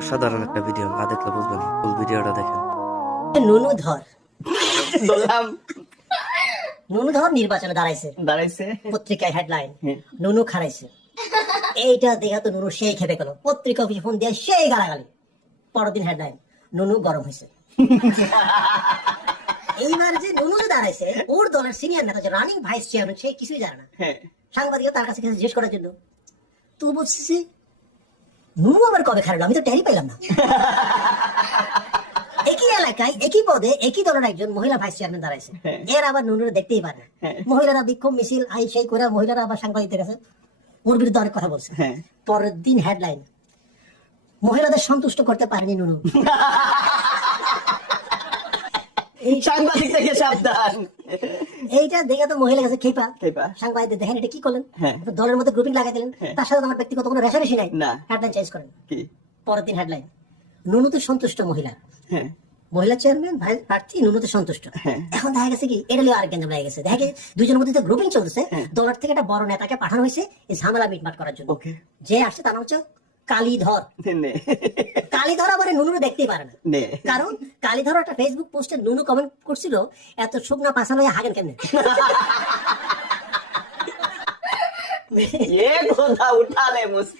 অসাধারণ একটা ভিডিও, না দেখলে বুঝবেন না। ফুল ভিডিওটা দেখেন। নুনু ধর বললাম নুনু ধর নির্বাচনে দাঁড়াইছে পত্রিকায় হেডলাইন নুনু খারাইছে। এইটা দেখা তো নুনু সেই খেপে গেল, পত্রিকা অফিসে ফোন দিয়ে সেই গালাগালি। পরের দিন হেডলাইন নুনু গরম হয়েছে। এইবার যে নুনু যে দাঁড়াইছে, ওর দলের সিনিয়র নেতা যে রানিং ভাইস চেয়ারম্যান, সে কিছুই জানে না। সাংবাদিক তার কাছে কিছু জিজ্ঞেস করার জন্য, তো বলছি নুনু আবার কবে খারালো, আমি তো টেরই পাইলাম না। একই এলাকায় একই পদে একই দলের একজন মহিলা ভাইস চেয়ারম্যান দাঁড়াইছে, এর আবার নুনুরা দেখতেই পারে না। মহিলারা বিক্ষোভ মিছিল আই সেই করে মহিলারা আবার সাংবাদিকদের কাছে ওর বিরুদ্ধে অনেক কথা বলছে। পরের দিন হেডলাইন মহিলাদের সন্তুষ্ট করতে পারেনি নুনু। সাংবাদিক থেকে সাবধান। এইটা দেখে তো মহিলা কাছে খেপা। সাংবাদিকদের দেখেন এটা কি করলেন, দলের মধ্যে গ্রুপিং লাগাই দিলেন, তার সাথে আমার ব্যক্তিগত কোনো রেশারেশি নাই। হেডলাইন চেঞ্জ করেন। পরের দিন হেডলাইন নুনুতে সন্তুষ্ট মহিলা, মহিলা চেয়ারম্যান ভাই প্রার্থী নুনুতে সন্তুষ্ট। এখন দেখা গেছে কি এটা আর গেঞ্জাম লেগে গেছে। দেখা গেছে দুজনের মধ্যে গ্রুপিং চলতেছে, দলের থেকে একটা বড় নেতাকে পাঠানো হয়েছে এই ঝামেলা মিটমাট করার জন্য। যে আসছে তার নাম হচ্ছে কালীধর। কালীধর আবার নুনু দেখতেই পারে না, কারণ কালীধর একটা ফেসবুক পোস্টে নুনু কমেন্ট করছিল, এত শুকনা পাশা লইয়া হাগেন কেমনে। ये কথা উঠালে মুস্ক